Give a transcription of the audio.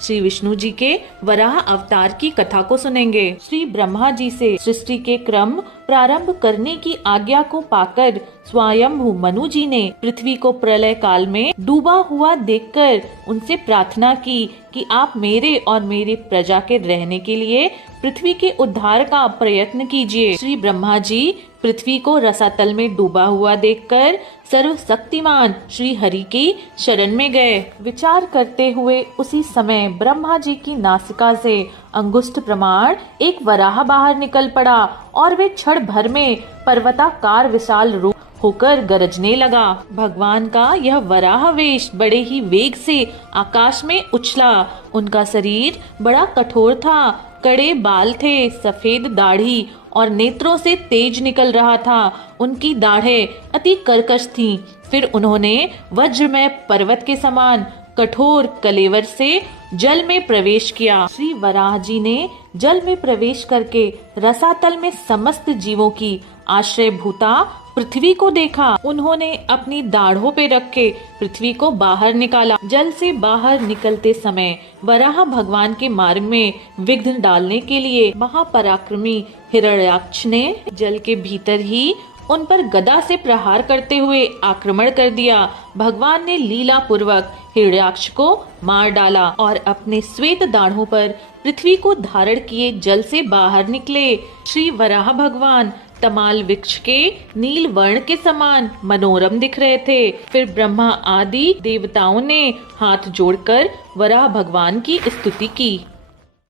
श्री विष्णु जी के वराह अवतार की कथा को सुनेंगे। श्री ब्रह्मा जी से सृष्टि के क्रम प्रारंभ करने की आज्ञा को पाकर स्वयंभू मनु जी ने पृथ्वी को प्रलय काल में डूबा हुआ देखकर उनसे प्रार्थना की कि आप मेरे और मेरे प्रजा के रहने के लिए पृथ्वी के उद्धार का प्रयत्न कीजिए। श्री ब्रह्मा जी पृथ्वी को रसातल में डूबा हुआ देखकर सर्वशक्तिमान श्री हरि की शरण में गए। विचार करते हुए उसी समय ब्रह्मा जी की नासिका से अंगुष्ठ प्रमाण एक वराह बाहर निकल पड़ा और वे क्षण भर में पर्वताकार विशाल रूप होकर गरजने लगा। भगवान का यह वराह वेश बड़े ही वेग से आकाश में उछला। उनका शरीर बड़ा कठोर था, कड़े बाल थे, सफेद दाढ़ी और नेत्रों से तेज निकल रहा था। उनकी दाढ़ें अति कर्कश थीं। फिर उन्होंने वज्रमय पर्वत के समान कठोर कलेवर से जल में प्रवेश किया। श्री वराह जी ने जल में प्रवेश करके रसातल में समस्त जीवों की आश्रय भूता पृथ्वी को देखा। उन्होंने अपनी दाढ़ों पे रख के पृथ्वी को बाहर निकाला। जल से बाहर निकलते समय वराह भगवान के मार्ग में विघ्न डालने के लिए महापराक्रमी हिरण्याक्ष ने जल के भीतर ही उन पर गदा से प्रहार करते हुए आक्रमण कर दिया। भगवान ने लीला पूर्वक हिरण्याक्ष को मार डाला और अपने श्वेत दाढ़ों पर पृथ्वी को धारण किए जल से बाहर निकले। श्री वराह भगवान तमाल वृक्ष के नील वर्ण के समान मनोरम दिख रहे थे। फिर ब्रह्मा आदि देवताओं ने हाथ जोड़कर वराह भगवान की स्तुति की।